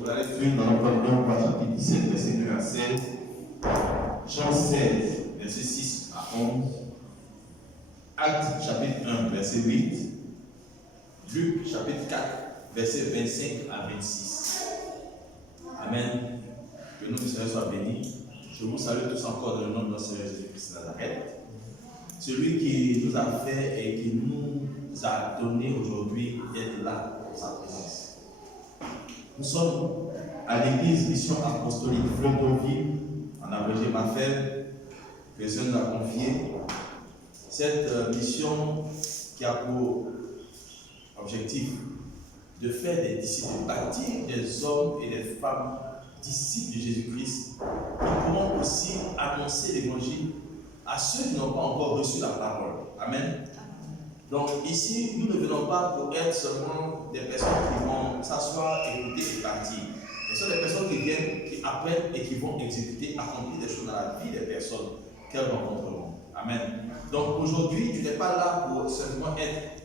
pour la lecture dans notre 1 Roi chapitre 17, verset 1 à 16, Jean 16, verset 6 à 11, Actes chapitre 1, verset 8, Luc chapitre 4, verset 25 à 26. Amen. Que nous, le Seigneur, soit bénis. Je vous salue tous encore dans le nom de notre Seigneur Jésus-Christ de Nazareth. Celui qui nous a fait et qui nous a donné aujourd'hui d'être là pour sa présence. Nous sommes à l'église Mission Apostolique Fleuve-d'Orville, en abrégé MAFEB, que le Seigneur nous a confié. Cette mission qui a pour objectif de faire des disciples, de bâtir des hommes et des femmes disciples de Jésus-Christ, qui pourront aussi annoncer l'évangile à ceux qui n'ont pas encore reçu la parole. Amen. Donc ici, nous ne venons pas pour être seulement des personnes qui vont s'asseoir, écouter et partir. Mais ce sont des personnes qui viennent, qui apprennent et qui vont exécuter, accomplir des choses dans la vie des personnes qu'elles rencontreront. Amen. Donc aujourd'hui, tu n'es pas là pour seulement être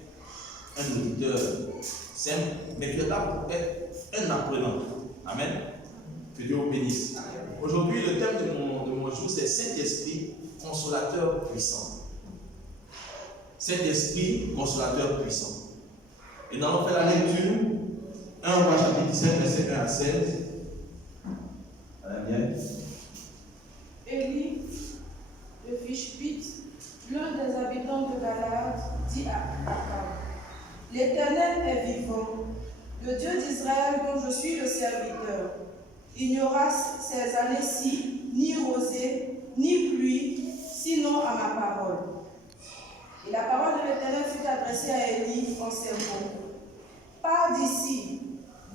un auditeur simple, mais tu es là pour être un apprenant. Amen. Que Dieu vous bénisse. Aujourd'hui, le thème de mon jour, c'est Saint-Esprit, consolateur puissant. Saint-Esprit, consolateur puissant. Et nous allons faire la lecture, 1 Roi chapitre 17, verset 1 à 16. Madame Yann. Élie, le fils Pit, l'un des habitants de Galaad, dit à Akab: L'Éternel est vivant, le Dieu d'Israël dont je suis le serviteur. Il n'y aura ces années-ci ni rosée, ni pluie, sinon à ma parole. Et la parole de l'Éternel fut adressée à Élie en ces mots: Pars d'ici,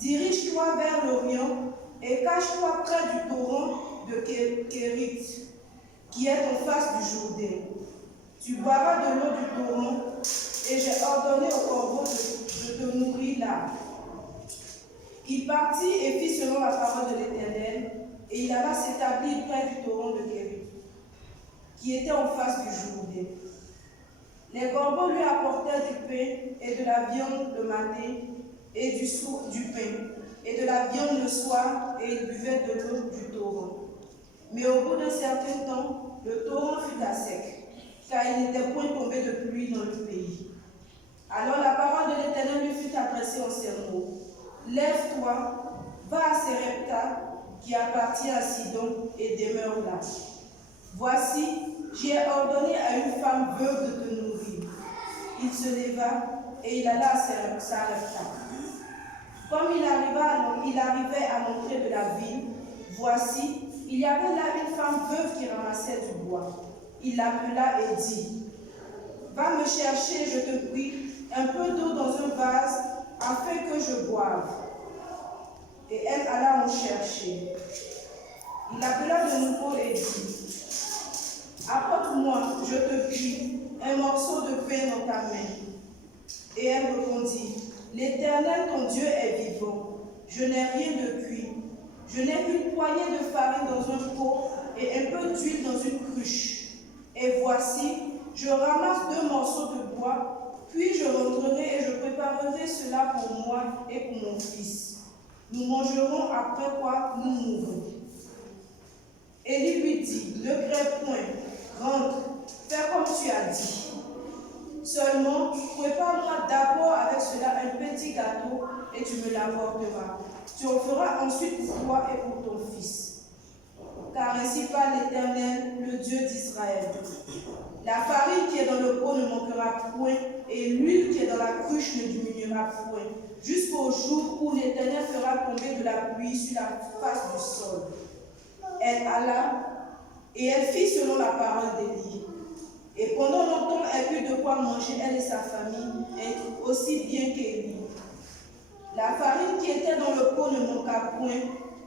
dirige-toi vers l'Orient et cache-toi près du torrent de Kérit, qui est en face du Jourdain. Tu boiras de l'eau du torrent, et j'ai ordonné au corbeau de te nourrir là. Il partit et fit selon la parole de l'Éternel, et il alla s'établir près du torrent de Kérit, qui était en face du Jourdain. Les corbeaux lui apportèrent du pain et de la viande le matin, et du pain, et de la viande le soir, et il buvait de l'eau du torrent. Mais au bout d'un certain temps, le torrent fut à sec, car il n'était point tombé de pluie dans le pays. Alors la parole de l'Éternel lui fut adressée en ces mots: Lève-toi, va à Serepta, qui appartient à Sidon, et demeure là. Voici, j'ai ordonné à une femme veuve de te nourrir. Il se leva et il alla à Serepta. Comme il arrivait à l'entrée de la ville, voici, il y avait là une femme veuve qui ramassait du bois. Il l'appela et dit: Va me chercher, je te prie, un peu d'eau dans un vase, afin que je boive. Et elle alla en chercher. Il l'appela de nouveau et dit: Apporte-moi, je te prie, un morceau de pain dans ta main. Et elle répondit: L'Éternel, ton Dieu, est vivant. Je n'ai rien de cuit. Je n'ai qu'une poignée de farine dans un pot et un peu d'huile dans une cruche. Et voici, je ramasse 2 morceaux de bois, puis je rentrerai et je préparerai cela pour moi et pour mon fils. Nous mangerons, après quoi nous mourrons. Élie lui dit: Ne crève point, rentre, fais comme tu as dit. Seulement, prépare-moi d'abord avec cela un petit gâteau et tu me l'apporteras. Tu en feras ensuite pour toi et pour ton fils. Car ainsi parle l'Éternel, le Dieu d'Israël. La farine qui est dans le pot ne manquera point, et l'huile qui est dans la cruche ne diminuera point, jusqu'au jour où l'Éternel fera tomber de la pluie sur la face du sol. Elle alla, et elle fit selon la parole d'Élie. Et pendant longtemps, elle eut de quoi manger, elle et sa famille, et aussi bien qu'Élie. La farine qui était dans le pot ne manqua point,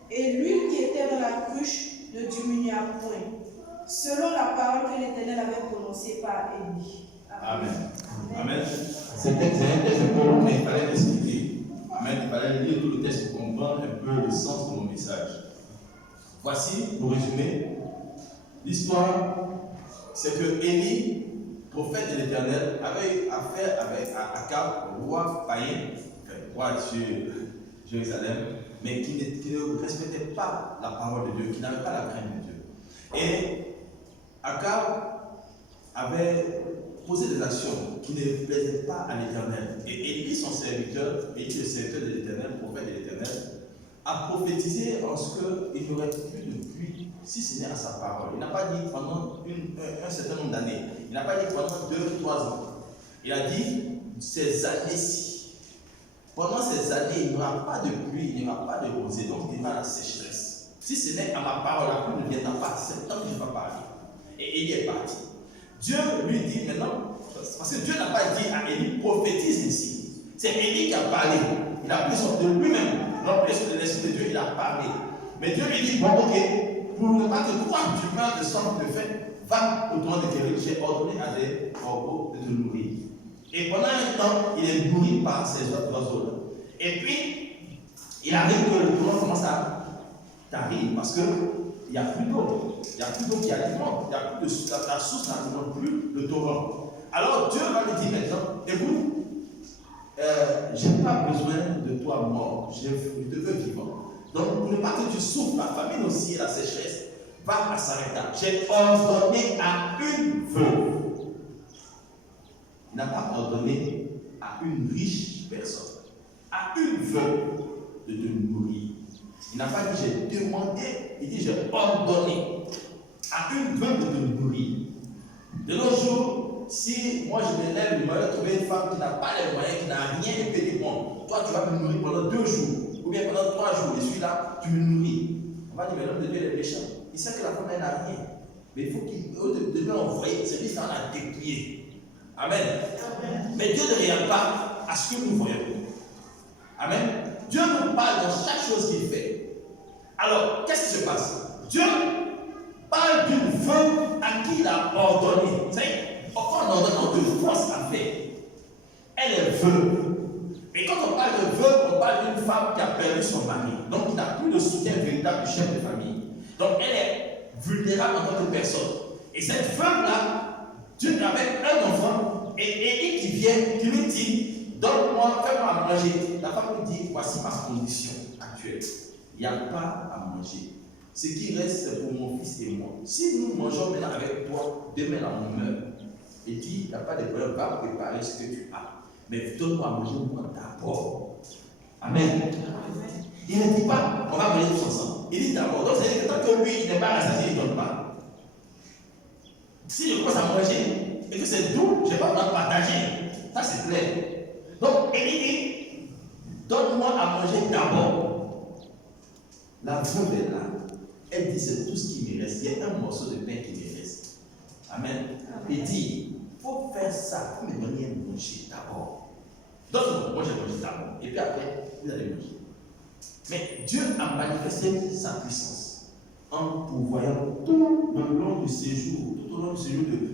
et l'huile qui était dans la cruche ne diminua point, selon la parole que l'Éternel avait prononcée par Élie. Amen. Amen. C'est un texte un peu long, mais il fallait l'expliquer. Amen. Il fallait lire tout le texte pour comprendre un peu le sens de mon message. Voici, pour résumer, l'histoire, c'est que Élie, prophète de l'Éternel, avait affaire avec Akab, le roi païen, roi de Jérusalem, mais qui ne respectait pas la parole de Dieu, qui n'avait pas la crainte de Dieu. Et Akab avait posé des actions qui ne plaisaient pas à l'Éternel. Et Élie, son serviteur, Élie, le serviteur de l'Éternel, prophète de l'Éternel, a prophétisé en ce qu'il n'y aurait plus de pluie, si ce n'est à sa parole. Il n'a pas dit pendant un certain nombre d'années. Il n'a pas dit pendant 2-3 ans. Il a dit ces années-ci. Pendant ces années, il n'y aura pas de pluie, il n'y aura pas de rosée, donc il y aura la sécheresse. Si ce n'est à ma parole, la pluie ne viendra pas. C'est tant que je vais parler. Et Élie est parti. Dieu lui dit maintenant, parce que Dieu n'a pas dit à Élie, prophétise ici. C'est Élie qui a parlé. Il a pris son de lui-même, l'empêche de l'Esprit de Dieu, il a parlé. Mais Dieu lui dit, bon, ok, pour ne pas que toi tu meurs de sang de faim, va au tournant de Kéry, j'ai ordonné à des corbeaux de te nourrir. Et pendant un temps, il est nourri par ces oiseaux-là. Et puis, il arrive que le tournant commence à tarir parce qu'il n'y a plus d'eau. Il n'y a plus d'eau qui alimente. Il n'y a plus de la source n'alimente plus le torrent. Alors Dieu va lui dire maintenant, écoute, je n'ai pas besoin de toi mort, je te veux vivant. Donc, pour ne pas que tu souffres la famine aussi et la sécheresse, va à Sarepta. J'ai ordonné à une veuve. Il n'a pas ordonné à une riche personne, à une veuve de te nourrir. Il n'a pas dit j'ai demandé, il dit j'ai ordonné à une veuve de te nourrir. De nos jours, si moi je me lève, je vais trouver une femme qui n'a pas les moyens, qui n'a rien, et puis dit bon, toi tu vas me nourrir pendant 2 jours, ou bien pendant 3 jours, et celui-là, tu me nourris. On va dire mais l'homme de Dieu est méchant. Il sait que la femme elle n'a rien. Mais il faut qu'il, au lieu de lui envoyer, c'est lui qui l'a déplié. Amen. Amen. Mais Dieu ne regarde pas à ce que nous voyons. Amen. Dieu nous parle dans chaque chose qu'il fait. Alors, qu'est-ce qui se passe? Dieu parle d'une veuve à qui il a ordonné. Vous savez, quand on ordonne de force à faire, elle est veuve. Et quand on parle de veuve, on parle d'une femme qui a perdu son mari. Donc, qui n'a plus le soutien véritable du chef de famille. Donc, elle est vulnérable en tant que personne. Et cette femme-là, Dieu avait un enfant, et Élie qui vient, qui lui dit, donne-moi, fais-moi à manger. La femme lui dit, voici ma condition actuelle. Il n'y a pas à manger. Ce qui reste, c'est pour mon fils et moi. Si nous mangeons maintenant avec toi, demain là on meurt. Et dit, il n'y a pas de problème, va préparer ce que tu as. Mais donne-moi à manger moi d'abord. Amen. Amen. Il ne dit pas, on va manger tous ensemble. Il dit d'abord. Donc, c'est-à-dire que tant que lui, il n'est pas rassasié, il ne donne pas. Si je commence à manger et que c'est doux, je ne vais pas partager. Ça, c'est clair. Donc, il dit, donne-moi à manger d'abord. La veuve est là. Elle dit, c'est tout ce qui me reste. Il y a un morceau de pain qui me reste. Amen. Il dit, il faut faire ça. Vous me donnez à manger d'abord. Donc, moi, j'ai mangé d'abord. Et puis après, vous allez manger. Mais Dieu a manifesté sa puissance en pourvoyant tout au long du séjour,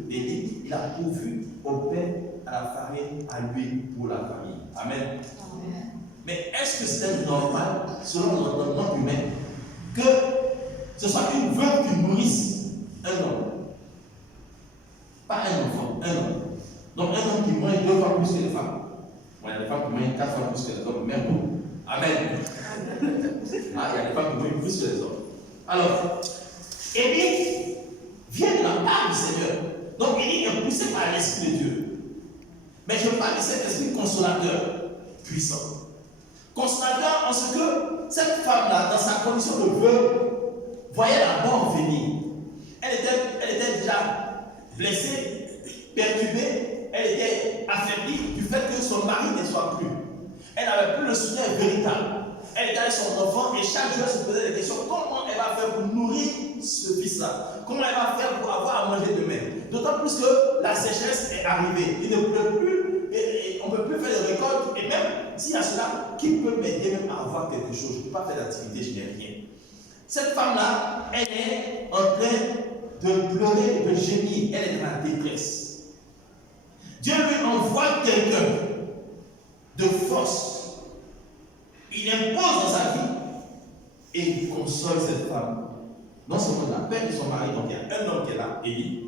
d'Élie, il a pourvu au pain, à la farine, à l'huile pour la famille. Amen. Amen. Mais est-ce que c'est normal, selon l'entendement humain, que ce soit une veuve qui nourrisse un homme? Pas un enfant, un homme. Donc un homme qui mange 2 fois plus que les femmes. Il y a des femmes qui mangent 4 fois plus que les hommes, même nous. Amen. Il y a des femmes qui mangent plus que les hommes. Alors, Élie vient de la part du Seigneur. Donc Élie est poussé par l'Esprit de Dieu. Mais je parle de cet esprit consolateur puissant. Consolateur en ce que cette femme-là, dans sa condition de veuve, voyait la mort venir. Elle était déjà blessée, perturbée, elle était affaiblie du fait que son mari ne soit plus. Elle n'avait plus le soutien véritable. Elle était avec son enfant et chaque jour elle se posait des questions. Comment elle va faire pour nourrir ce fils-là? Comment elle va faire pour avoir à manger demain? D'autant plus que la sécheresse est arrivée. Il ne pleut plus, et on ne peut plus faire de récolte. Et même s'il y a cela, qui peut m'aider même à avoir quelque chose? Je ne peux pas faire d'activité, je n'ai rien. Cette femme-là, elle est en train de pleurer, de gémir. Elle est dans la détresse. Dieu lui envoie quelqu'un de force. Il impose dans sa vie et il console cette femme. Non seulement la peine de son mari, donc il y a un homme qui est là, Élie,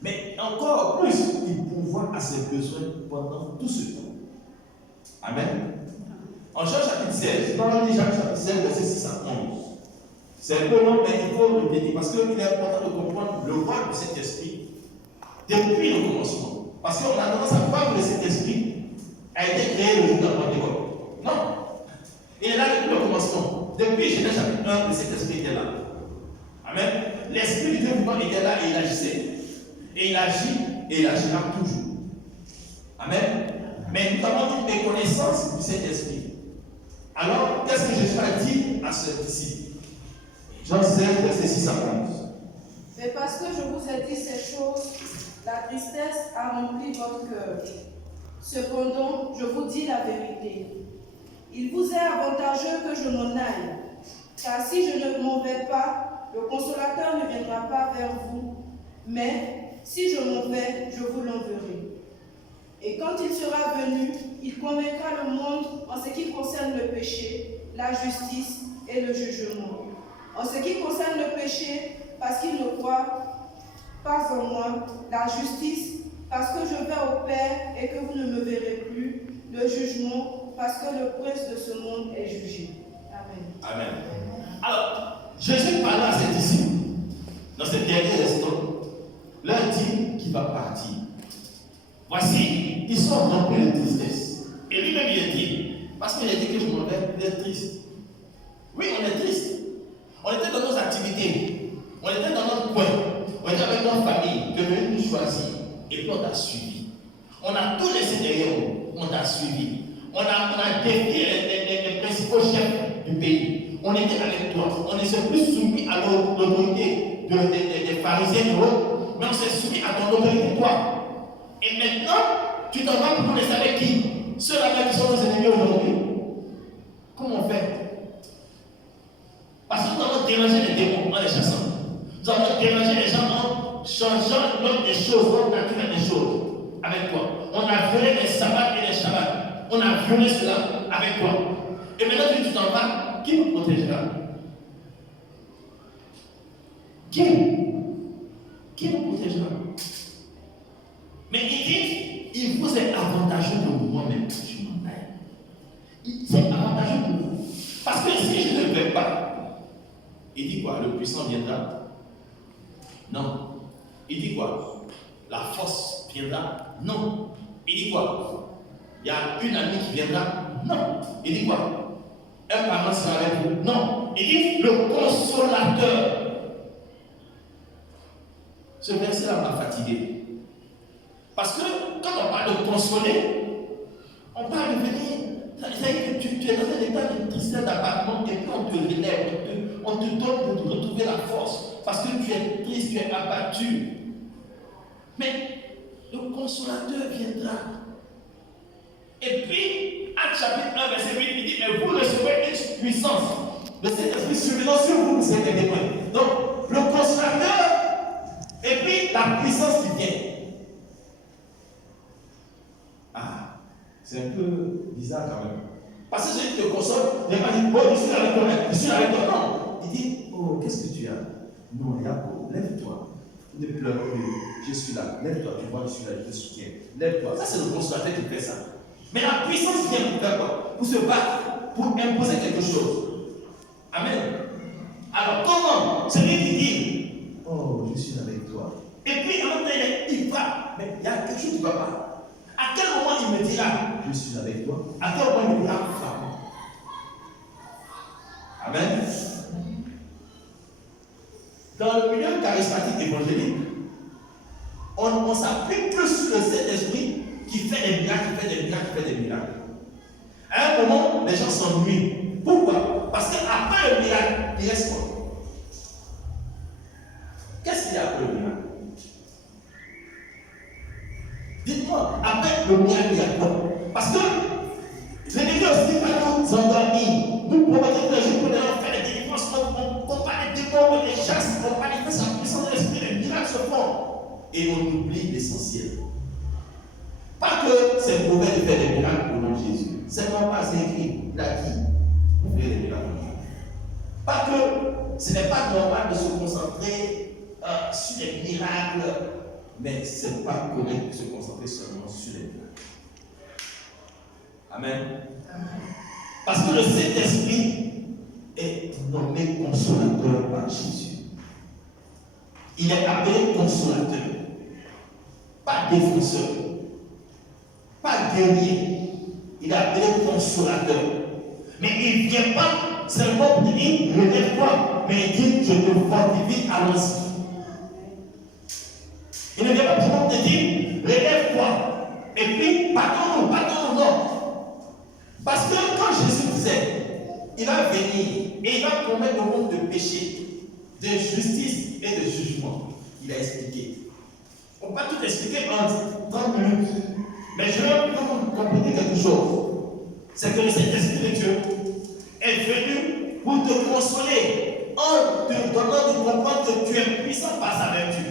mais encore plus, il pourvoit à ses besoins pendant tout ce temps. Amen. En Jean chapitre 16, dans le Jean chapitre 16, verset 6 à 11. C'est un peu long, mais il faut retenir parce qu'il est important de comprendre le rôle de cet esprit depuis le commencement. Parce qu'on a tendance à croire que cet esprit a été créé le jour de la Pentecôte. Non. Il est là depuis le commencement. Depuis Genèse chapitre 1, cet esprit était là. Amen. L'esprit du Dieu vivant était là et il agissait. Et il agit et il agira toujours. Amen. Mais nous avons une méconnaissance de cet esprit. Alors, qu'est-ce que Jésus a dit à ce disciple? Jean 16, verset 6 à 11. Mais parce que je vous ai dit ces choses, la tristesse a rempli votre cœur. Cependant, je vous dis la vérité. Il vous est avantageux que je m'en aille, car si je ne m'en vais pas, le consolateur ne viendra pas vers vous, mais si je m'en vais, je vous l'enverrai. Et quand il sera venu, il convaincra le monde en ce qui concerne le péché, la justice et le jugement. En ce qui concerne le péché, parce qu'il ne croit pas en moi, la justice, parce que je vais au Père et que vous ne me verrez plus, le jugement, parce que le prince de ce monde est jugé. Amen. Amen. Alors, Jésus parla à ses disciples, dans ce dernier instant, leur dit qu'il va partir. Voici, ils sont remplis de tristesse. Et lui-même, il est dit, parce qu'il a dit que je m'en vais, il est triste. Oui, on est triste. On était dans nos activités, on était dans notre coin, on était avec notre famille, devenu nous choisir, et puis on t'a suivi. On a tout laissé derrière nous, on t'a suivi. On a défié les principaux chefs du pays. On était avec toi, on ne s'est plus soumis à l'autorité des pharisiens et autres, mais on s'est soumis à ton autorité, toi. Et maintenant, tu t'en vas pour nous laisser avec qui? Ceux-là qui sont nos ennemis aujourd'hui. Comment on fait? Parce que nous avons dérangé les démons en les chassant. Nous avons dérangé les gens en changeant l'ordre des choses, l'ordre naturel des choses avec toi. On a violé les sabbats et les shabbats. On a violé cela avec toi. Et maintenant tu t'en vas, qui nous protégera? Qui nous protégera? Mais il dit, il vous est avantageux de moi-même que je m'en aille. C'est avantageux pour vous. Parce que si je ne vais pas, il dit quoi? Le puissant viendra? Non. Il dit quoi? La force viendra? Non. Il dit quoi? Il y a une amie qui viendra? Non. Il dit quoi? Un parent sera avec vous? Non. Il dit le consolateur. Ce verset-là m'a fatigué. Parce que quand on parle de consoler, on parle de venir. C'est-à-dire que tu es dans un état de tristesse d'appartement et puis on te relève, on te donne de retrouver la force parce que tu es triste, tu es abattu. Mais le consolateur viendra. Et puis, Actes chapitre 1, verset 8, il dit, et vous recevrez une puissance. Le Saint-Esprit survenant sur vous, c'est un témoin. Donc, le consolateur et puis la puissance qui vient. Ah, c'est un peu bizarre quand même. Parce que celui qui te console, il n'a pas dit, oh, je suis avec toi, je suis avec toi. Non. Il dit, oh, qu'est-ce que tu as? Non, Jacob, lève-toi. Ne pleure plus. Je suis là. Lève-toi. Tu vois, je suis là, je te soutiens. Lève-toi. Ça, c'est le consolateur qui fait ça. Mais la puissance vient pour faire quoi? Pour se battre, pour imposer quelque chose. Amen. Alors, comment? Celui qui dit, oh, je suis avec toi. Et puis, en même temps, il va. Mais il y a quelque chose qui ne va pas. À quel moment il me dira, je suis avec toi? À quel moment il me dira, femme? Amen. Dans le milieu charismatique évangélique, on s'appuie plus sur le Saint-Esprit qui fait des miracles, qui fait des miracles, qui fait des miracles. À un moment, les gens s'ennuient. Pourquoi? Parce qu'après le miracle, il reste quoi? Qu'est-ce qu'il y a après le miracle? Dites-moi, après le miracle, il y a quoi? Parce que l'ennemi aussi va nous endormir. Nous promettons que les jours pour faire des délivrances, on parle des démons, on les chasse, on manifeste la puissance de l'esprit, les miracles se font. Et on oublie l'essentiel. Pas que c'est mauvais de faire des miracles au nom de Jésus. C'est normal, c'est écrit. Il a dit, vous faites des miracles. Pas que ce n'est pas normal de se concentrer sur les miracles, mais ce n'est pas correct de se concentrer seulement sur les miracles. Amen. Parce que le Saint-Esprit est nommé consolateur par Jésus. Il est appelé consolateur, pas défenseur, pas guerrier. Il est appelé consolateur. Mais il ne vient pas seulement pour dire relève-toi, mais il dit je te fortifie, allons-y. Il ne vient pas pour te dire relève-toi, et puis pardonne-nous, non. Parce que quand Jésus disait, il va venir et il va commettre le monde de péché, de justice et de jugement, il a expliqué. On ne va pas tout expliquer en 30 minutes. Mais je veux que vous compreniez quelque chose. C'est que le Saint-Esprit de Dieu est venu pour te consoler en te donnant de comprendre que tu es puissant par sa vertu.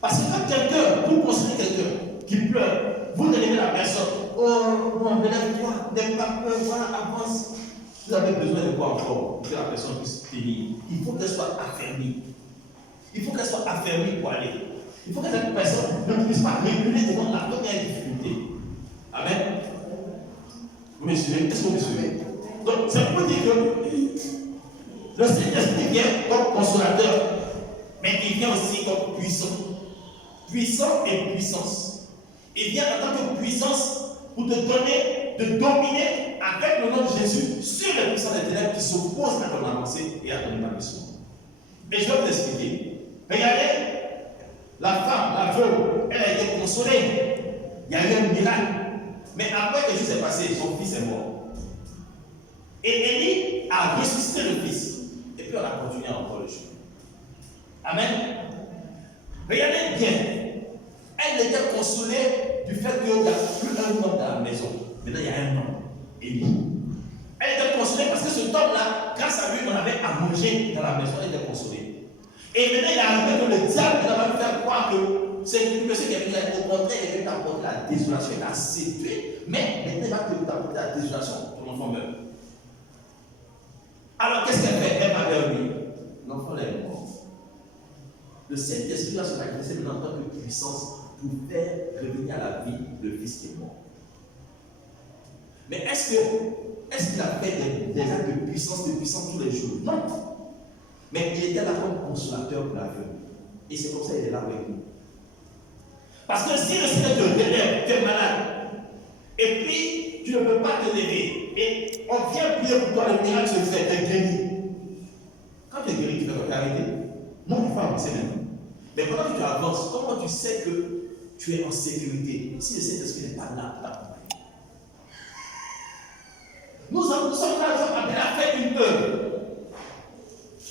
Parce que quand quelqu'un, vous consolez quelqu'un qui pleure, vous relevez la personne. Oh, non, relève-toi, n'aie pas peur, voilà, avance. Vous avez besoin de quoi encore pour que la personne puisse tenir? Il faut qu'elle soit affermie. Il faut qu'elle soit affermie pour aller. Il faut que cette personne ne puisse pas reculer devant la première difficulté. Amen. Vous me suivez? Est-ce que vous me suivez? Donc, c'est pour dire que le Saint-Esprit vient comme consolateur, mais il vient aussi comme puissant. Puissant et puissance. Il vient en tant que puissance pour te donner de dominer avec le nom de Jésus sur les puissances des ténèbres qui s'opposent à ton avancée et à ton établissement. Et je vais vous expliquer. Regardez. La femme, la veuve, elle a été consolée. Il y a eu un miracle. Mais après que Jésus est passé, son fils est mort. Et Élie a ressuscité le fils. Et puis on a continué encore le chemin. Amen. Regardez bien. Elle était consolée du fait qu'il n'y a plus un homme dans la maison. Maintenant, il y a un homme, Élie. Elle était consolée parce que cet homme-là, grâce à lui, on avait à manger dans la maison. Elle était consolée. Et maintenant, il est arrivé que le diable va lui faire croire que c'est le monsieur qui est venu au contraire, il est venu t'apporter la désolation, il t'a séduit, mais maintenant il va t'apporter la désolation, ton enfant meurt. Alors qu'est-ce qu'elle fait? Elle va vers lui. L'enfant est mort. Le Saint-Esprit va se manifester maintenant en tant que puissance pour faire revenir à la vie le fils qui est mort. Mais est-ce qu'il a fait des actes de puissance tous les jours? Non. Mais il était là comme consolateur pour la veuve. Et c'est comme ça qu'il est là avec nous. Parce que si le Seigneur te relève, tu es malade, et puis tu ne peux pas te lever, et on vient prier pour toi, le miracle se fait, tu es guéri. Quand tu es guéri, tu fais arrêter? Non, il faut avancer maintenant. Mais pendant que tu avances, comment tu sais que tu es en sécurité si le Saint-Esprit n'est pas là pour t'accompagner? Nous sommes là, nous sommes appelés à faire une œuvre.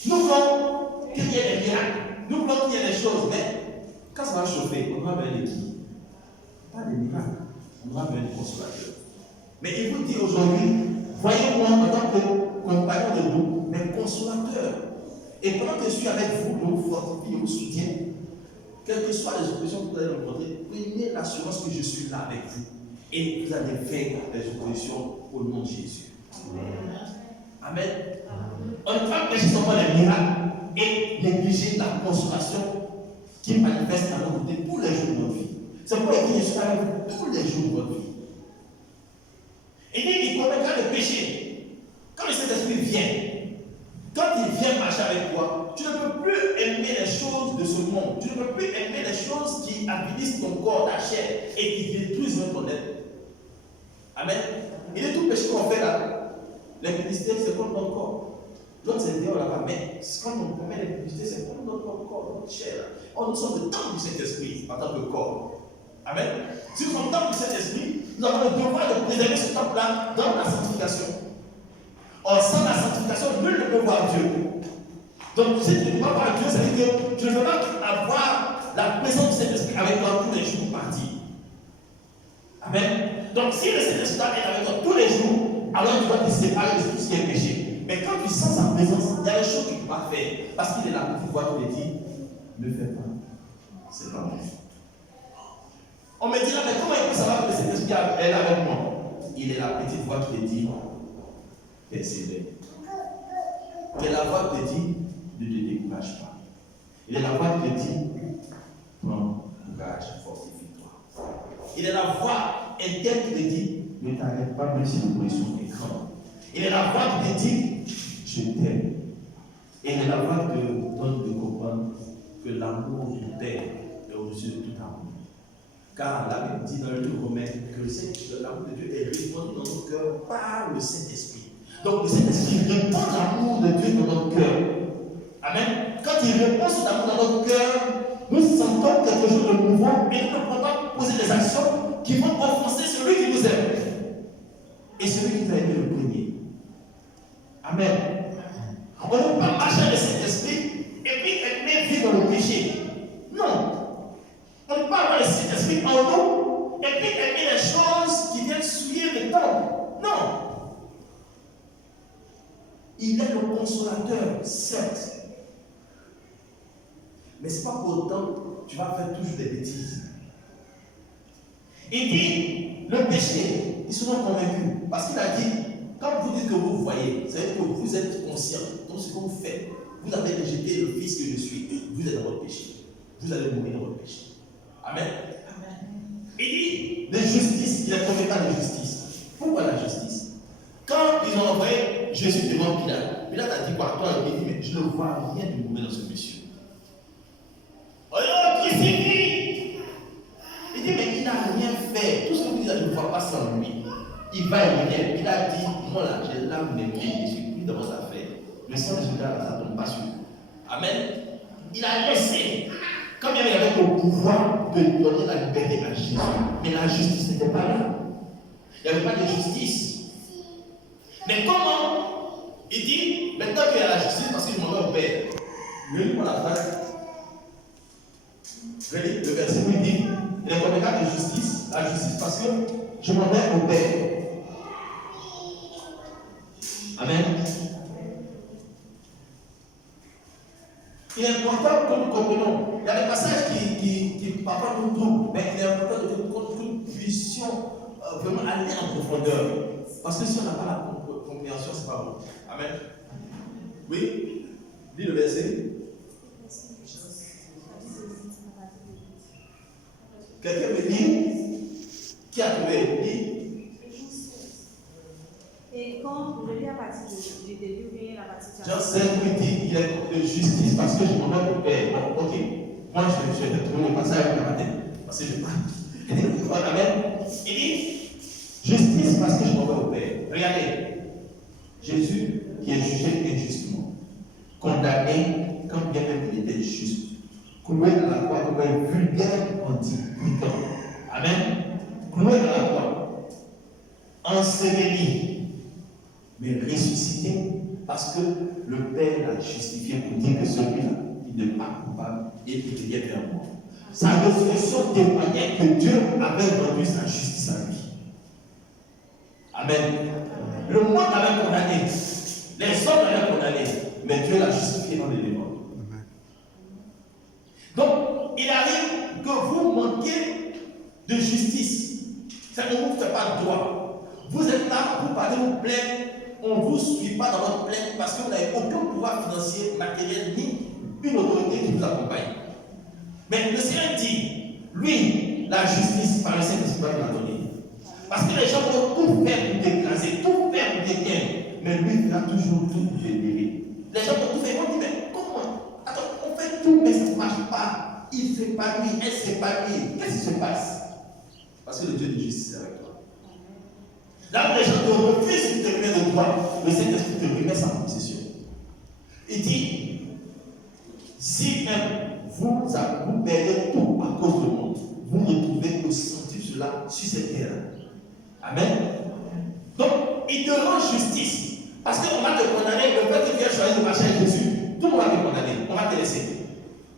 Nous voulons qu'il y ait des miracles, nous voulons qu'il y ait des choses, mais quand ça va chauffer, on va venir qui? Pas des miracles, on va venir des consolateurs. Mais il vous dit aujourd'hui, voyez-moi en tant que compagnon de vous, mais consolateur. Et pendant que je suis avec vous, je vous fortifie, je vous soutiens, quelles que soient les oppositions que vous allez rencontrer, prenez l'assurance que je suis là avec vous. Et vous allez vaincre les oppositions au nom de Jésus. Amen. On ne peut pas prêcher seulement les miracles et négliger la consolation qui manifeste à nos côtés tous les jours de notre vie. C'est pourquoi il dit je suis avec vous tous les jours de votre vie. Et il commettra le péché. Quand le Saint-Esprit vient, quand il vient marcher avec toi, tu ne peux plus aimer les choses de ce monde. Tu ne peux plus aimer les choses qui avilissent ton corps, ta chair et qui détruisent ton être. Amen. Il est tout péché qu'on fait là. L'impudicité, c'est comme notre corps. L'autre, c'est dehors là-bas. Mais quand on commet l'impudicité, c'est comme notre corps, notre chair. Nous sommes le temple du Saint-Esprit en tant que corps. Amen. Si nous sommes le temple du Saint-Esprit, nous avons le devoir de préserver ce temple-là dans la sanctification. Or, sans la sanctification, nul ne peut voir Dieu. Donc, si tu ne peux pas voir Dieu, ça veut dire que tu ne peux pas avoir la présence du Saint-Esprit avec toi tous les jours partis. Amen. Donc, si le Saint-Esprit est avec toi tous les jours, alors tu dois te séparer de tout ce qui est péché. Mais quand tu sens sa présence, il y a des choses que tu ne peux pas faire. Parce qu'il est la petite voix qui te dit, ne fais pas. C'est pas bon. On me dit là, mais comment il peut savoir que le Saint-Esprit est là avec moi? Il est la petite voix qui te dit, persévère. Il est la voix qui te dit, ne te décourage pas. Il est la voix qui te dit, prends courage, fortifie-toi. Il est la voix interne qui te dit, ne t'arrête pas même si l'opposition est grande. Il est la voix qui te dit, je t'aime. Et il est la voix qui te donne de comprendre que l'amour du Père est au-dessus de tout amour. Car la Bible dit dans le livre Romain que l'amour de Dieu est répandu dans nos cœurs par le Saint-Esprit. Donc le Saint-Esprit répand l'amour de Dieu dans notre cœur. Amen. Quand il répand cet amour dans notre cœur, nous sentons quelque chose de nouveau et nous ne pouvons pas poser des actions qui vont offenser celui qui nous aime. Et celui qui t'a aimé le premier. Amen. On ne peut pas marcher avec cet esprit et puis aimer vivre dans le péché. Non. On ne peut pas avoir le Saint-Esprit en nous et puis aimer les choses qui viennent souiller le temple. Non. Il est le consolateur, certes. Mais ce n'est pas pour autant que tu vas faire toujours des bêtises. Il dit, le péché, ils sont convaincus. Parce qu'il a dit, quand vous dites que vous voyez, c'est-à-dire que vous êtes conscient. Donc ce que vous faites, vous avez rejeté le Fils que je suis. Vous êtes dans votre péché. Vous allez mourir dans votre péché. Amen. Il dit, de justice, il est convaincu de justice. Pourquoi la justice? Quand ils ont envoyé Jésus devant Pilate, Pilate a dit quoi? Toi, il dit, mais je ne vois rien de mauvais dans ce monsieur. Oh non, crucifix! Il dit, mais il n'a rien fait. Tout ce que vous dites, je ne vois pas sans lui. Il va et vient. Il a dit, moi là, j'ai l'âme de Dieu, je suis plus dans votre affaire. Le sang de Jésus-Là, ça ne tombe pas sur lui. Amen. Il a laissé. Quand bien il avait le pouvoir de donner la liberté à Jésus, mais la justice n'était pas là. Il n'y avait pas de justice. Mais comment? Il dit, maintenant qu'il y a la justice, parce que je m'en vais au Père. Relis-moi la phrase. Relis le verset où il dit, il est convaincu de justice, la justice, parce que je m'en vais au Père. Amen. Il est important que nous comprenions. Il y a des passages qui parfois nous troublent, mais il est important que nous puissions vraiment aller en profondeur. Parce que si on n'a pas la compréhension, ce n'est pas bon. Amen. Oui? Lis le verset. Quelqu'un me dit, qui a trouvé? Lis. Et quand je lis à partir du début, bien à partir de Jean 5, il dit il est de justice parce que je m'en vais au Père. Bon, ok. Moi, je vais trouver le passage dans ma tête. Parce que je parle. Amen. Il dit justice parce que je m'en vais au Père. Regardez. Jésus qui est jugé injustement, condamné quand bien même il était juste, cloué dans la croix comme un vulgaire anti-putain. Amen. Cloué dans la croix, enseveli, mais ressuscité parce que le Père l'a justifié pour dire que celui-là, il n'est pas coupable et qu'il devient vers moi. Sa résurrection témoignait que Dieu avait rendu sa justice à lui. Amen. Le monde l'avait condamné, les hommes l'avaient condamné, mais Dieu l'a justifié dans les démons. Donc, il arrive que vous manquez de justice. Ça ne vous fait pas droit. Vous êtes là, vous parlez, vous plaît. On ne vous suit pas dans votre plainte parce que vous n'avez aucun pouvoir financier, matériel, ni une autorité qui vous accompagne. Mais le Seigneur dit, lui, la justice par le Saint-Esprit va nous la donner. Parce que les gens vont tout faire pour t'écraser, tout faire pour t'éteindre. Mais lui, il a toujours tout pour te libérer. Les gens vont tout faire, ils vont dire, mais comment? Attends, on fait tout, mais ça ne marche pas. Il ne fait pas lui, elle ne fait pas lui. Qu'est-ce qui se passe? Parce que le Dieu de justice est avec toi. Là où les gens te refusent de te remettre de droit, le Saint-Esprit te remet sa possession. Il dit, si même vous perdez tout à cause de moi, vous ne pouvez que sentir cela sur cette terre. Amen. Donc, il te rend justice. Parce qu'on va te condamner, le fait que tu as choisi de marcher avec Jésus, tout le monde va te condamner, on va te laisser.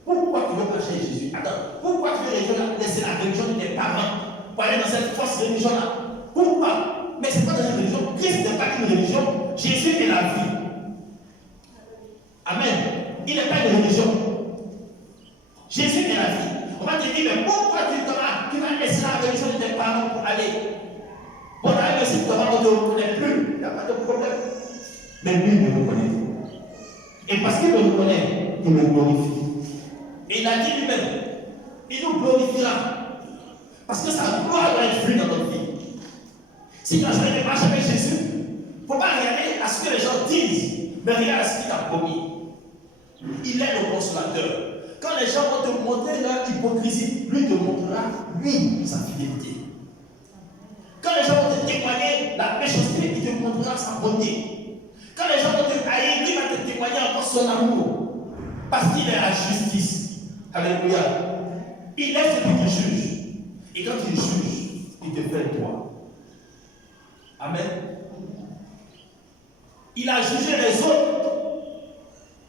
Pourquoi tu veux marcher avec Jésus? Attends, pourquoi tu veux laisser la religion de tes parents pour aller dans cette fausse religion-là? Pourquoi? Mais ce n'est pas dans une religion. Christ n'est pas une religion. Jésus est la vie. Amen. Il n'est pas une religion. Jésus est la vie. On va te dire, mais pourquoi tu vas laisser la religion de tes parents pour aller? Bon, là, si tes parents ne te reconnaissent plus, il n'y a pas de problème. Mais lui, il me reconnaît. Et parce qu'il me reconnaît, il me glorifie. Et il a dit lui-même, il nous glorifiera. Parce que sa gloire doit être vue dans notre vie. Si tu as choisi de marcher avec Jésus, ne faut pas regarder à ce que les gens disent, mais regarde à ce qu'il t'a promis. Il est le consolateur. Quand les gens vont te montrer leur hypocrisie, lui te montrera, lui, sa fidélité. Quand les gens vont te témoigner la méchanceté, il te montrera sa bonté. Quand les gens vont te haïr, lui va te témoigner encore son amour. Parce qu'il est la justice. Alléluia. Il est celui qui juge. Et quand il juge, il te fait droit. Amen. Il a jugé les autres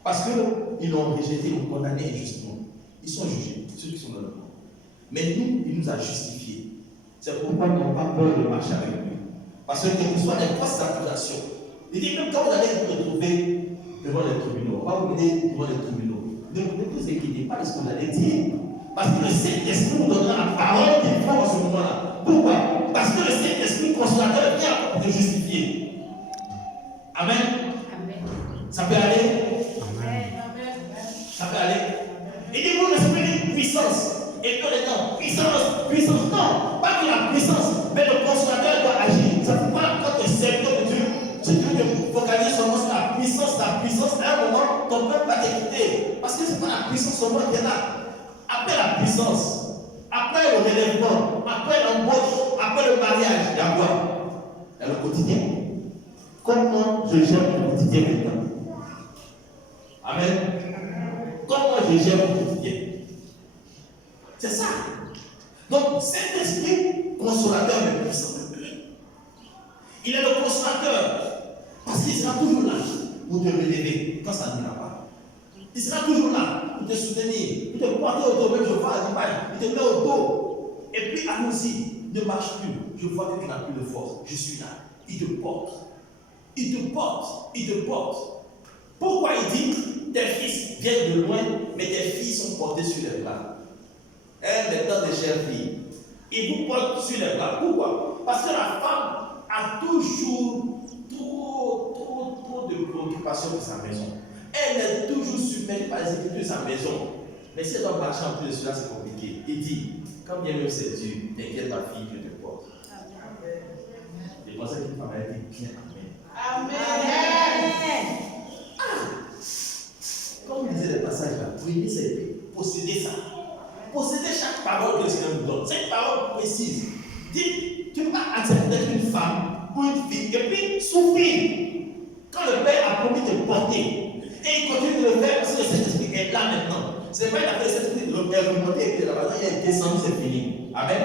parce qu'ils l'ont rejeté ou condamné injustement. Ils sont jugés, ceux qui sont dans le monde. Mais nous, il nous a justifiés. C'est pourquoi nous n'avons pas peur de marcher avec lui. Parce que quelles que soient les fausses accusations, il dit même quand vous allez vous retrouver devant les tribunaux, quand vous venez devant les tribunaux, ne vous inquiétez pas de ce que vous allez dire. Parce que le Saint-Esprit vous donnera la parole qu'il faut en ce moment-là. Pourquoi? Parce que le Saint-Esprit consolateur vient pour te justifier. Amen. Amen. Ça peut aller? Amen. Ça peut aller? Et dit vous recevez une puissance. Et que les gens, puissance, non, pas que la puissance, mais le consolateur doit agir. Ça ne peut pas quand tu es serviteur de Dieu, si tu te focalises seulement sur la puissance, à un moment, ton peuple va t'écouter. Parce que ce n'est pas la puissance seulement qui est là. Après la puissance, après le relèvement, après l'embauche, après le mariage, il y a quoi? Il y a le quotidien. Comment je gère le quotidien maintenant? Amen. Comment je gère le quotidien? C'est ça. Donc, cet esprit consolateur est puissant. Il est le consolateur parce qu'il sera toujours là pour te relever quand ça n'ira pas. Il sera toujours là pour te soutenir, pour te porter au dos, même je vois à l'image, il te met au dos. Et puis, allons-y, ne marche plus. Je vois que tu n'as plus de force. Je suis là. Il te porte. Il te porte. Il te porte. Pourquoi il dit tes fils viennent de loin, mais tes filles sont portées sur les bras? Elle est dans des chères filles. Il vous porte sur les bras. Pourquoi? Parce que la femme a toujours trop de préoccupations pour sa maison. Elle est toujours submergée par les études de sa maison. Mais si elle doit marcher en plus de cela, c'est compliqué. Il dit, quand bien même c'est Dieu, t'inquiète ta fille, Dieu te porte. Et pour ça qu'il travaille bien. Amen. Amen. Comme vous disait le passage là, prier, c'est posséder ça. Posséder chaque parole que le Seigneur nous donne. Cette parole précise. Dis, tu ne peux pas accepter d'être une femme ou une fille et puis souffrir. Quand le Père a promis de te porter, et il continue de le faire parce que cet esprit est là maintenant. Ce n'est pas il a fait cet esprit de le remonter et puis là-bas, il est descendu, c'est fini. Amen.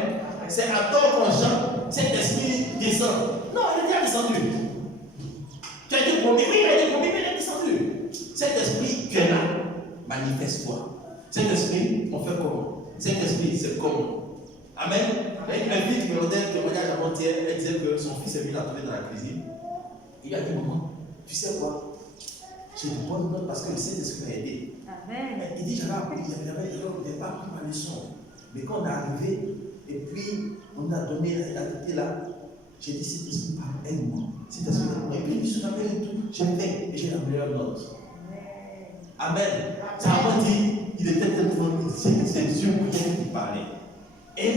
C'est à tort qu'on chante, cet esprit descend. Non, il est déjà descendu. Tu as été promis, oui, il a été promis, mais il est descendu. Cet esprit, tu es là, manifeste-toi. Cet esprit, on fait comment? Cet esprit, c'est comment? Amen. Une fille qui me donnait un témoignage avant-hier, elle disait que son fils est venu la trouver dans la cuisine. Il a dit, maman, tu sais quoi? J'ai une bonne note parce que le Saint-Esprit m'a aidé. Amen. Il dit, j'avais appris, j'avais pas appris ma leçon. Mais quand on est arrivé, et puis on a donné la tête là, j'ai dit, Saint-Esprit, aide-moi. Saint-Esprit, aide-moi. Et puis je suis rappelé tout, j'ai fait et j'ai la meilleure note. Amen. Ça m'a dit, il était tellement c'est Dieu qui parlait. Et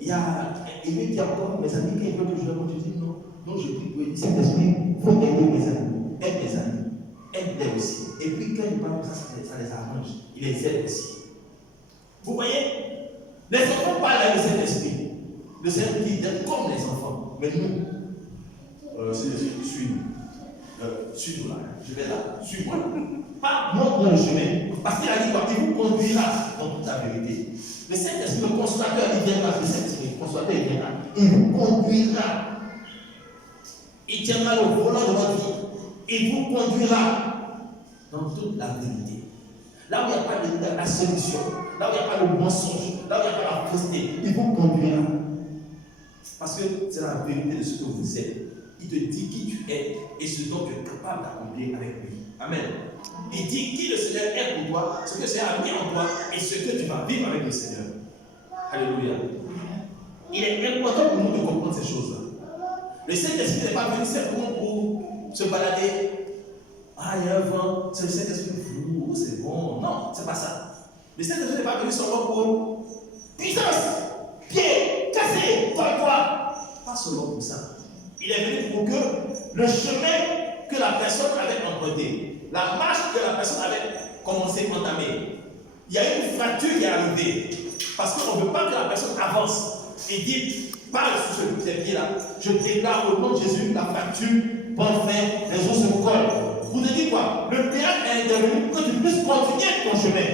il lui dit encore, mes amis, quand il veut que je leur dise non, non, je prie pour lui, cet esprit, il faut aider mes amis, aide mes amis, aide-les aussi. Et puis quand il parle de ça, ça les arrange, il les aide aussi. Vous voyez, les enfants parlent avec cet esprit. Le Seigneur dit d'être comme les enfants. Mais nous, suis-nous là, je vais là, suis-moi. Pas montre le chemin. Parce qu'il a dit quoi? Il vous conduira dans toute la vérité. Le Saint-Esprit, le consolateur, il viendra. Le Saint-Esprit, le consolateur, il viendra. Il vous conduira. Il tiendra le volant de votre vie. Il vous conduira dans toute la vérité. Là où il n'y a pas de la solution, là où il n'y a pas de mensonge, là où il n'y a pas la fausseté, il vous conduira. Parce que c'est la vérité de ce que vous êtes. Il te dit qui tu es et ce dont tu es capable d'accomplir avec lui. Amen. Il dit qui le Seigneur est pour toi, ce que le Seigneur a mis en toi et ce que tu vas vivre avec le Seigneur. Alléluia. Il est important pour nous de comprendre ces choses-là. Le Saint-Esprit n'est pas venu simplement pour se balader. Ah, il y a un vent, c'est le Saint-Esprit. C'est bon. Non, c'est pas ça. Le Saint-Esprit n'est pas venu seulement pour puissance, pied, cassé, toi. Pas seulement pour ça. Il est venu pour que le chemin que la personne avait emprunté, la marche que la personne avait commencé à entamer. Il y a une fracture qui est arrivée. Parce qu'on ne veut pas que la personne avance et dit, parle sur ces pieds-là. Je déclare au nom de Jésus la fracture, bon frère, les os se collent. Vous te dites quoi? Le miracle est intervenu pour que tu puisses continuer ton chemin.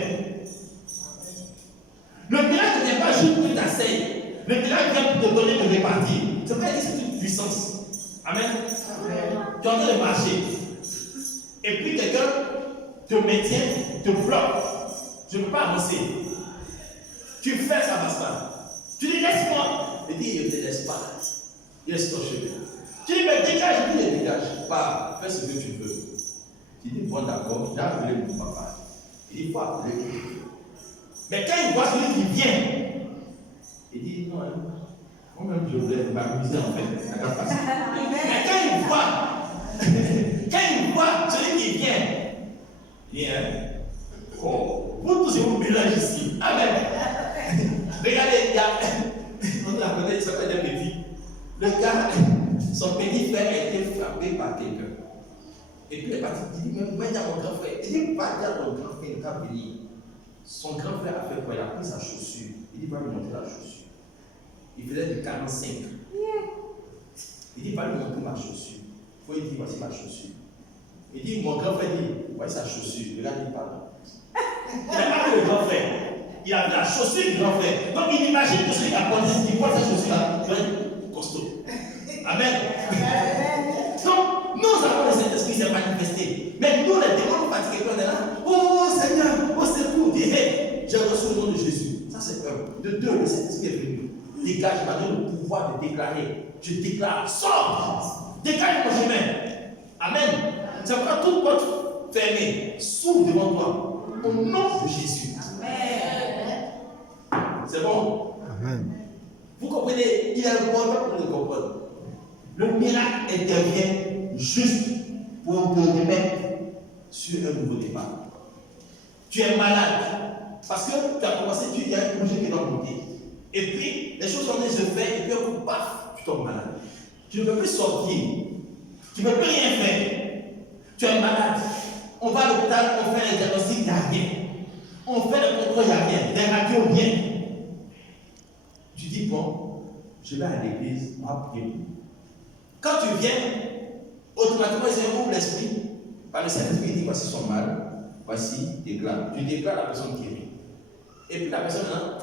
Le miracle ne vient pas juste pour t'asseoir. Le miracle vient pour te donner de répartir. C'est pas une puissance. Amen. Tu es en train de marcher. Et puis quelqu'un te maintient, te bloque. Je ne peux pas avancer. Tu fais ça, basta. Tu dis laisse-moi. Il dit, je ne te laisse pas. Il laisse ton chemin. Tu dis, mais dégage, il dit, dégage. Pas, fais ce que tu veux. Tu dis, bon d'accord, j'ai appelé mon papa. Il dit, il faut appeler. Mais quand il voit celui qui vient, il dit, non, moi-même je voulais m'amuser en fait. Mais quand il voit celui qui vient, il dit, oh, vous tous vous mélangez ici. Amen. Regardez, il y a, on l'a connaît, il s'appelle un petit. Le gars, son petit frère a été frappé par quelqu'un. Et puis il est parti, il dit, mais il y a mon grand frère. Il dit, va dire à ton grand frère, il va venir. Son grand frère a fait quoi? Il a pris sa chaussure. Il dit, va lui montrer la chaussure. Il faisait du 45. Il dit, va lui montrer ma chaussure. Il faut lui dire, voici ma chaussure. Il dit, mon grand frère dit, voici sa chaussure. Le gars dit, pardon. Il n'a pas vu le grand frère. Il a vu la chaussure du grand frère. Donc il imagine que celui qui porte sa chaussure-là, il va être costaud. Amen. Donc, nous avons le Saint-Esprit qui s'est manifesté. Mais nous, les démons, nous fatigués, on est là. Oh Seigneur, oh secours. Hey, j'ai reçu le nom de Jésus. Ça, c'est un. De deux, le Saint-Esprit est venu. Dégage, m'a donné le pouvoir de déclarer. Je déclare, sors. Dégage ton chemin. Amen. C'est pourquoi toute porte fermée s'ouvre devant toi. Au nom de Jésus. Amen. C'est bon? Amen. Vous comprenez? Il est important pour le comprendre. Le miracle intervient juste pour te remettre sur un nouveau départ. Tu es malade parce que tu as commencé, il y a un projet qui est dans le pied. Et puis, les choses sont en train de se faire et puis un coup, paf, tu tombes malade. Tu ne peux plus sortir. Tu ne peux plus rien faire. Tu es malade. On va à l'hôpital, on fait les diagnostics, il n'y a rien. On fait le contrôle, il n'y a rien. Les radios, rien. Tu dis, bon, je vais à l'église, on va prier. Quand tu viens, automatiquement, il ouvre l'esprit. Par le Saint-Esprit, il dit, voici son mal, voici, déclare. Tu déclares la personne qui est venue. Et puis la personne, là,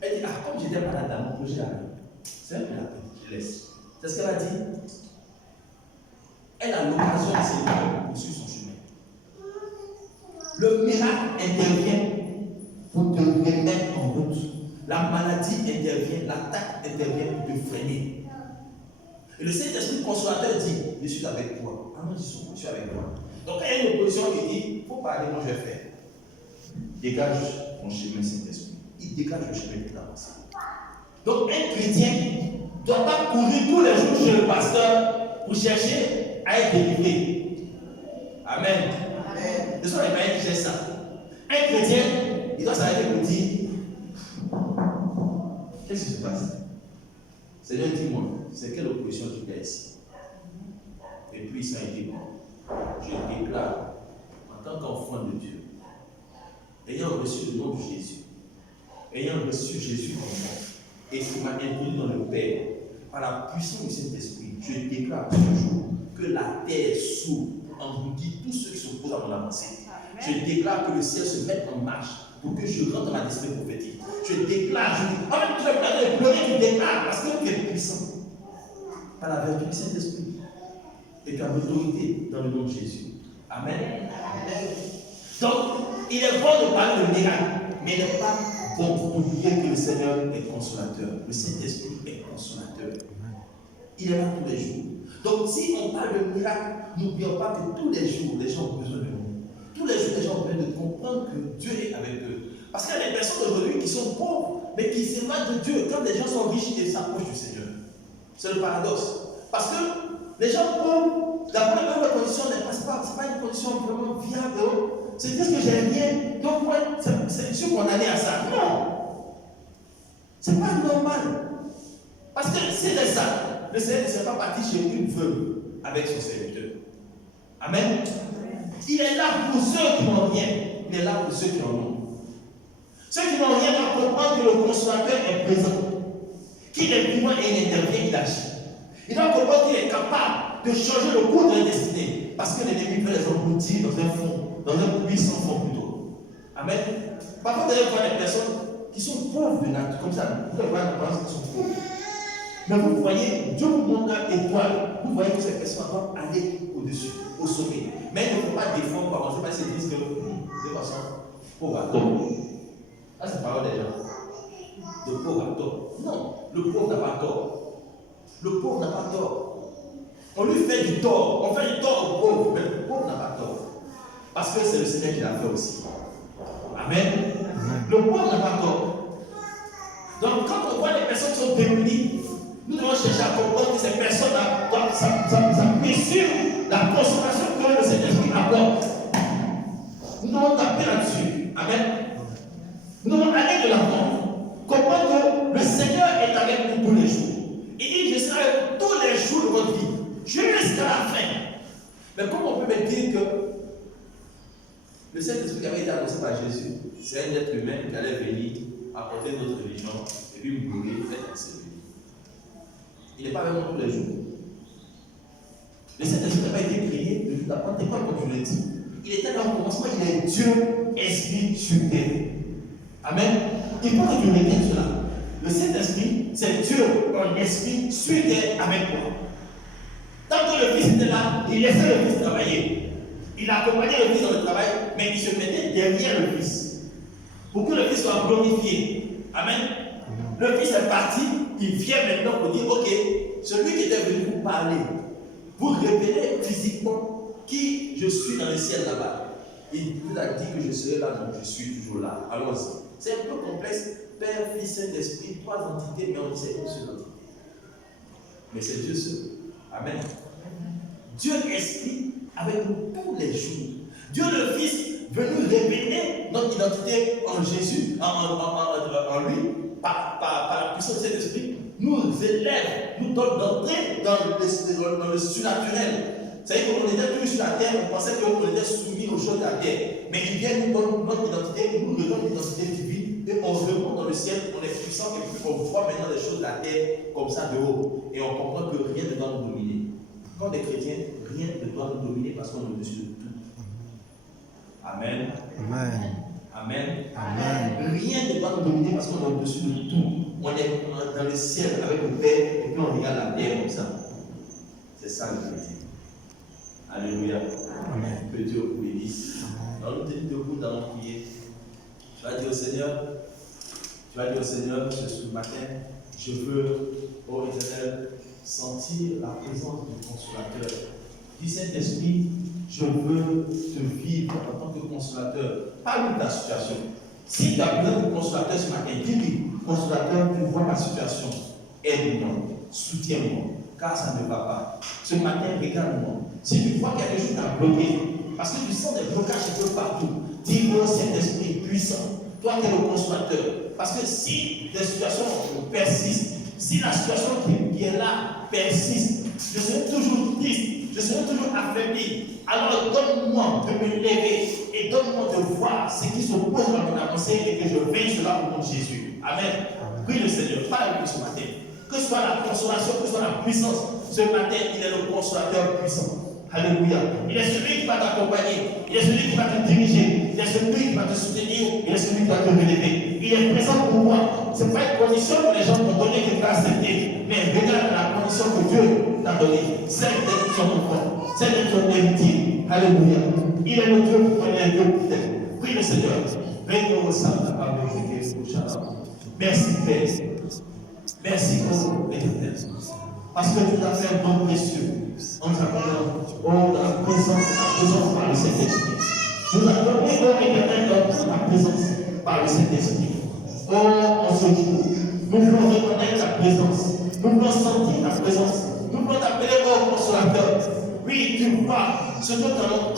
elle dit, ah, comme j'étais malade dans mon projet, c'est un peu la peine, je laisse. C'est ce qu'elle a dit. Elle a l'occasion de poursuivre son chemin. Le miracle intervient pour te remettre en route. La maladie intervient, l'attaque intervient pour te freiner. Et le Saint-Esprit consolateur dit, je suis avec toi. Ah non, je suis avec toi. Donc quand il y a une opposition qui dit, il faut parler, moi je vais faire. Dégage mon chemin, Saint-Esprit. Il dégage le chemin de l'avancée. Donc un chrétien ne doit pas courir tous les jours chez le pasteur pour chercher à être délivré. Amen. Amen. Ce sont les païens qui cherchent ça. Un chrétien, il doit s'arrêter pour dire, qu'est-ce qui se passe? Seigneur, dis-moi, c'est quelle opposition tu fais ici? Et puis ça a été bon. Je déclare, en tant qu'enfant de Dieu, ayant reçu le nom de Jésus, ayant reçu Jésus en moi, et qui m'a introduit dans le Père, par la puissance du Saint-Esprit, je déclare toujours que la terre s'ouvre, engloutit tous ceux qui s'opposent à mon avancée. Je déclare que le ciel se mette en marche pour que je rentre dans ma destinée prophétique. Je déclare, je dis, en même temps, tu vas pas pleurer, tu déclares parce que tu es puissant. Par la vertu du Saint-Esprit. Et tu as l'autorité dans le nom de Jésus. Amen. Amen. Donc, il est bon de parler de miracle, mais il n'est pas bon d'oublier que le Seigneur est consolateur. Le Saint-Esprit est consolateur. Il est là tous les jours. Donc, si on parle de miracle, n'oublions pas que tous les jours, les gens ont besoin de nous. Tous les jours, les gens ont besoin de comprendre que Dieu est avec eux. Parce qu'il y a des personnes aujourd'hui qui sont pauvres, mais qui s'éloignent de Dieu. Quand les gens sont riches, ils s'approchent du Seigneur. C'est le paradoxe. Parce que les gens pauvres, la première condition n'est pas une condition vraiment viable. C'est dire que j'ai rien, donc moi, je suis condamné à ça. Non! C'est pas normal. Parce que si c'est ça, le Seigneur ne s'est pas parti chez une veuve avec son serviteur. Amen. Il est là pour ceux qui n'ont rien. Il est là pour ceux qui en ont. Ceux qui n'ont rien doivent comprendre que le consolateur est présent. Qu'il est vivant et il intervient, il agit. Il doit comprendre qu'il est capable de changer le cours de la destinée. Parce que l'ennemi peut les engloutir dans un fond, dans un puits sans fond plutôt. Amen. Parfois, vous allez voir des personnes qui sont pauvres de nature, comme ça. Vous allez voir des personnes qui sont pauvres. Mais vous voyez, Dieu vous montre une étoile. Vous voyez que ces personnes doivent aller au-dessus, au sommet. Mais il ne faut pas défendre par exemple, parce qu'ils disent que de toute façon, pauvre à tort. Ça, c'est la parole des gens. Le pauvre a tort. Non, le pauvre n'a pas tort. Le pauvre n'a pas tort. On lui fait du tort. On fait du tort au pauvre, mais le pauvre n'a pas tort. Parce que c'est le Seigneur qui l'a fait aussi. Amen. Le pauvre n'a pas tort. Donc, quand on voit les personnes qui sont démunies, nous devons chercher à comprendre que ces personnes-là doivent s'appuyer sur la consommation que le Saint-Esprit apporte. Nous devons taper là-dessus. Amen. Nous devons aller de l'avant. Comprendre que le Seigneur est avec nous tous les jours. Il dit, je serai avec vous tous les jours de votre vie, jusqu'à la fin. Mais comment on peut me dire que le Saint-Esprit qui avait été annoncé par Jésus, c'est un être humain qui allait venir apporter notre religion et puis mourir, être enseigné. Il n'est pas avec nous tous les jours. Le Saint-Esprit n'a pas été créé le jour de la Pentecôte, comme je l'ai dit. Il était là au commencement, il est Dieu, Esprit sur terre. Amen. Il faut que tu retiennes cela. Le Saint-Esprit, c'est Dieu en esprit sur terre avec moi. Tant que le Fils était là, il laissait le Fils travailler. Il accompagnait le Fils dans le travail, mais il se mettait derrière le Fils. Pour que le Fils soit glorifié. Amen. Le Fils est parti, il vient maintenant pour dire, ok, celui qui était venu vous parler, vous révéler physiquement qui je suis dans le ciel là-bas. Il vous a dit que je serai là, donc je suis toujours là. Allons-y. C'est un peu complexe. Père, Fils, Saint-Esprit, trois entités, mais on dit c'est une seule entité. Mais c'est Dieu seul. Amen. Dieu Esprit avec nous tous les jours. Dieu le Fils veut nous révéler notre identité en Jésus, en lui, par la puissance du Saint-Esprit, nous élève, nous donne d'entrer dans le surnaturel. C'est-à-dire qu'on était tous sur la terre, on pensait qu'on était soumis aux choses de la terre. Mais il vient nous donner notre identité, il nous redonne l'identité divine, et on remonte dans le ciel, on est puissant, et puis on voit maintenant les choses de la terre comme ça de haut. Et on comprend que rien ne doit nous dominer. Quand des chrétiens, rien ne doit nous dominer parce qu'on est au-dessus de tout. Amen. Amen. Amen. Amen. Rien ne doit nous dominer parce qu'on est au-dessus de tout. On est dans le ciel avec le Père, et puis on regarde la terre comme ça. C'est ça le chrétien. Alléluia. Amen. Que Dieu vous bénisse. Dans nous tenir debout dans notre prière. Tu vas dire au Seigneur, ce matin, je veux, ô Éternel, sentir la présence du consolateur. Dis Saint-Esprit, je veux te vivre en tant que consolateur. Parle de ta situation. Si tu as besoin de consolateur ce matin, dis-lui, consolateur, tu vois ma situation. Aide-moi, soutiens-moi, car ça ne va pas. Ce matin, regarde-moi. Si tu vois qu'il y a quelque chose qui t'a bloqué, parce que tu sens des blocages un peu partout, dis-moi Saint-Esprit puissant, toi qui es le consolateur. Parce que si des situations persistent, si la situation qui est là persiste, je serai toujours triste, je serai toujours affaibli. Alors donne-moi de me lever et donne-moi de voir ce qui s'oppose à mon avancée et que je veille cela au nom de Jésus. Amen. Prie le Seigneur, parle avec lui ce matin. Que ce soit la consolation, que ce soit la puissance, ce matin, il est le consolateur puissant. Alléluia. Il est celui qui va t'accompagner. Il est celui qui va te diriger. Il est celui qui va te soutenir. Il est celui qui va te relever. Il est présent pour moi. Ce n'est pas une condition que les gens t'ont donnée que tu as acceptée. Mais regarde la condition que Dieu t'a donnée. Celle d'être son enfant. Celle d'être son héritier. Alléluia. Il est le Dieu qui connaît un Dieu qui t'aime. Prie le Seigneur. Merci Père. Merci ô Éternel. Parce que tu as fait un don précieux. En t'appellant, la présence par le Saint-Esprit. Nous avons donné, ô Éternel, la présence par le Saint-Esprit. Oh, en ce jour, nous voulons reconnaître ta présence. Nous voulons sentir ta présence. Nous voulons t'appeler, ô consolateur. Oui, tu vois ce que nous allons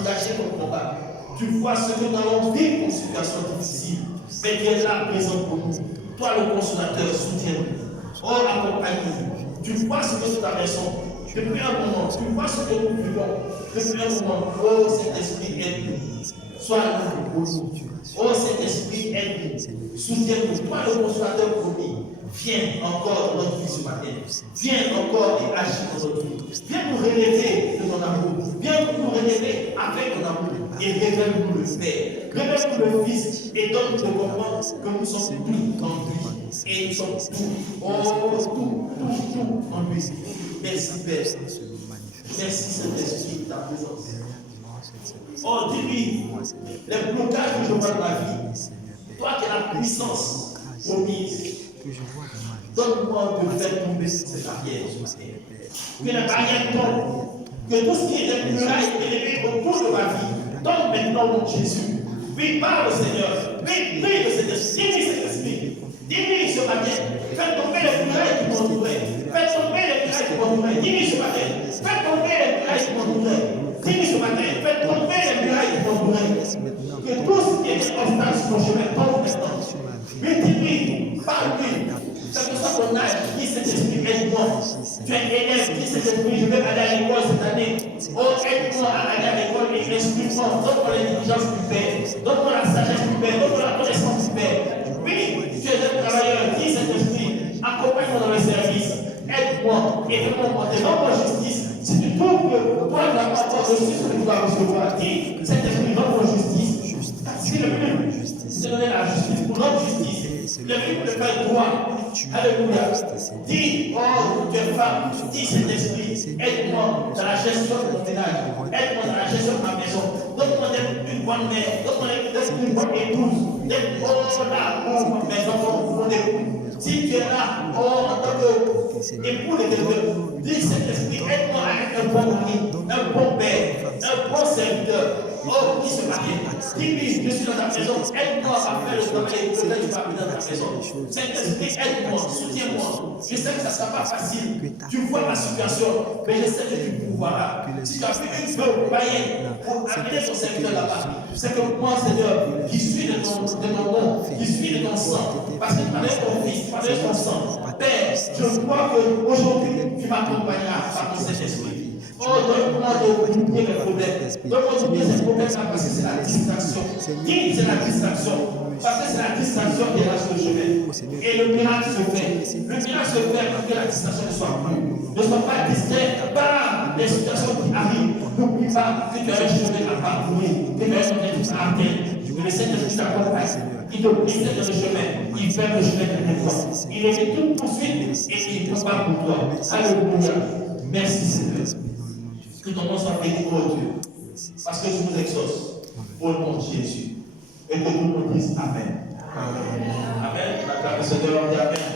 engager comme combat. Tu vois ce que nous allons vivre comme situation difficile. Mais tu es là, présent pour nous. Toi, le consolateur, soutiens-nous. Oh, accompagne-nous. Tu vois ce que nous traversons. Depuis un moment, tu vois ce que nous vivons. Depuis un moment, oh Saint-Esprit, aide-nous. Sois là pour nous. Oh Saint-Esprit, aide-nous. Soutiens-nous. Toi, le consolateur promis. Viens encore dans notre vie ce matin. Viens encore et agis dans notre vie. Viens nous relever de ton amour. Viens nous relever avec ton amour. Et révèle-nous le Père. Révèle-nous le Fils. Et donne-nous de comprendre que nous sommes tout en lui. Et nous sommes tout. Oh, tout en lui. Merci Père. Merci Saint-Esprit de ta présence. Oh, dis-lui les blocages que je vois dans ma vie. Toi qui as la puissance promise. Donne-moi de faire tomber ces barrières. Que les barrières tombent. Que tout ce qui est muraille élevé autour de ma vie tombe maintenant au nom de Jésus. Oui, parle Seigneur. Oui, prie le Saint-Esprit. Dis-lui Saint-Esprit. Dis-lui ce matin. Fais tomber les murailles qui m'entouraient. Fais tomber les murailles qui m'entouraient. Dis-lui ce matin. Fais tomber les murailles qui m'entouraient. Dis-lui ce matin. Fais tomber les murailles qui m'entouraient. Que tout ce qui est obstacle sur mon chemin tombe maintenant. Oui, dis-lui. Parle-lui. C'est pour ça qu'on a dit cet esprit, aide-moi. Tu es élève, dis cet esprit, je vais aller à l'école cette année. Oh, aide-moi à aller à l'école et instruis-moi. Donne-moi l'intelligence du Père. Donne-moi la sagesse du Père. Donne-moi la connaissance du Père. Oui, tu es un travailleur, dis cet esprit, accompagne-moi dans le service. Aide-moi et fais-moi porter. Donne-moi justice. Si tu trouves que toi, tu n'as pas de justice que tu dois recevoir, dis cet esprit, donne-moi justice. Si le but, c'est donner la justice, pour notre justice. Le but de faire droit. Alléluia. Dis, oh, tu es femme, dis cet esprit, aide-moi dans la gestion de mon ménage, aide-moi dans la gestion de ma maison. Donne-moi une bonne mère, donne-moi une bonne épouse, donne-moi là pour mes enfants, pour mon époux. Si tu es là, oh, en tant qu'époux de quelqu'un, dis cet esprit, aide-moi à être un bon mari, un bon père, un bon serviteur. Oh, qui se marie. Dis-lui, je suis dans ta maison, aide-moi à faire le travail que tu vas faire dans ta maison. Saint-Esprit, aide-moi, soutiens-moi. Je sais que ça ne sera pas facile. Tu vois ma situation, mais je sais que tu pourras. Si tu as fait une veuve païenne pour amener ton serviteur là-bas, c'est que moi, Seigneur, qui suis de ton nom, qui suis de ton sang, parce que tu m'as donné ton fils, tu m'as donné ton sang. Père, je crois qu'aujourd'hui, tu m'accompagneras par ton Saint-Esprit. Oh, donne-moi d'oublier les problèmes. Donne-moi d'oublier ces problèmes-là parce que c'est la distraction. Dis, c'est la distraction. Parce que c'est la distraction qui est là sur le chemin. Et le miracle se fait. Le miracle se fait pour que la distraction ne soit plus. Ne sois pas distrait par les situations qui arrivent. N'oublie pas que tu as un chemin à parcourir. Que tu as un objectif à atteindre. Que le Seigneur t'accompagne. Il te précède dans le chemin. Il fait le chemin de toi. Il est tout poursuite et il prépare pour toi. Alléluia. Merci Seigneur. Que ton nom soit béni, oh Dieu, parce que je vous exauce au nom de Jésus. Et que tout le monde dise Amen. Amen. Amen. La Seigneur dit Amen.